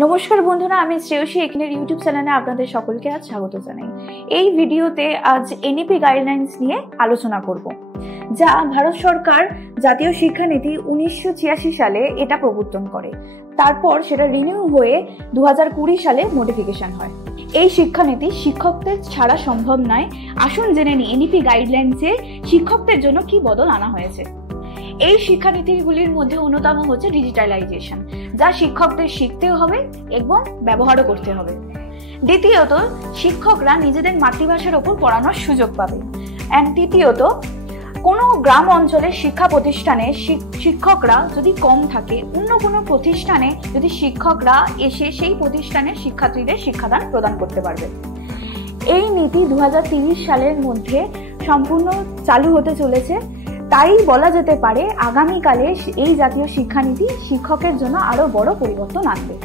নমস্কার বন্ধুরা, আমি শ্রেয়সী এখানের ইউটিউব চ্যানেলে আপনাদের সকলকে আজ স্বাগত জানাই। এই ভিডিওতে আজ এনইপি গাইডলাইন্স নিয়ে আলোচনা করব, যা ভারত সরকার জাতীয় শিক্ষানীতি 1986 সালে এটা প্রবর্তন করে। তারপর সেটা রিনিউ হয়ে 2020 সালে মডিফিকেশন হয়। এই শিক্ষানীতি শিক্ষকদের ছাড়া সম্ভব নয়। আসুন জেনে নিই এনইপি গাইডলাইন্সে শিক্ষকদের জন্য কি বদল আনা হয়েছে। এই শিক্ষানীতিগুলির মধ্যে অন্যতম হচ্ছে ডিজিটালাইজেশন, যা শিক্ষকদের শিখতেও হবে এবং ব্যবহারও করতে হবে। দ্বিতীয়ত, শিক্ষকরা নিজেদের মাতৃভাষার ওপর পড়ানোর সুযোগ পাবে। অ্যান্ড তৃতীয়ত, কোনো গ্রাম অঞ্চলের শিক্ষা প্রতিষ্ঠানে শিক্ষকরা যদি কম থাকে, অন্য কোনো প্রতিষ্ঠানে যদি শিক্ষকরা এসে সেই প্রতিষ্ঠানের শিক্ষার্থীদের শিক্ষাদান প্রদান করতে পারবে। এই নীতি 2030 সালের মধ্যে সম্পূর্ণ চালু হতে চলেছে। তাই বলা যেতে পারে আগামীকালে এই জাতীয় শিক্ষানীতি শিক্ষকের জন্য আরো বড় পরিবর্তন আনবে।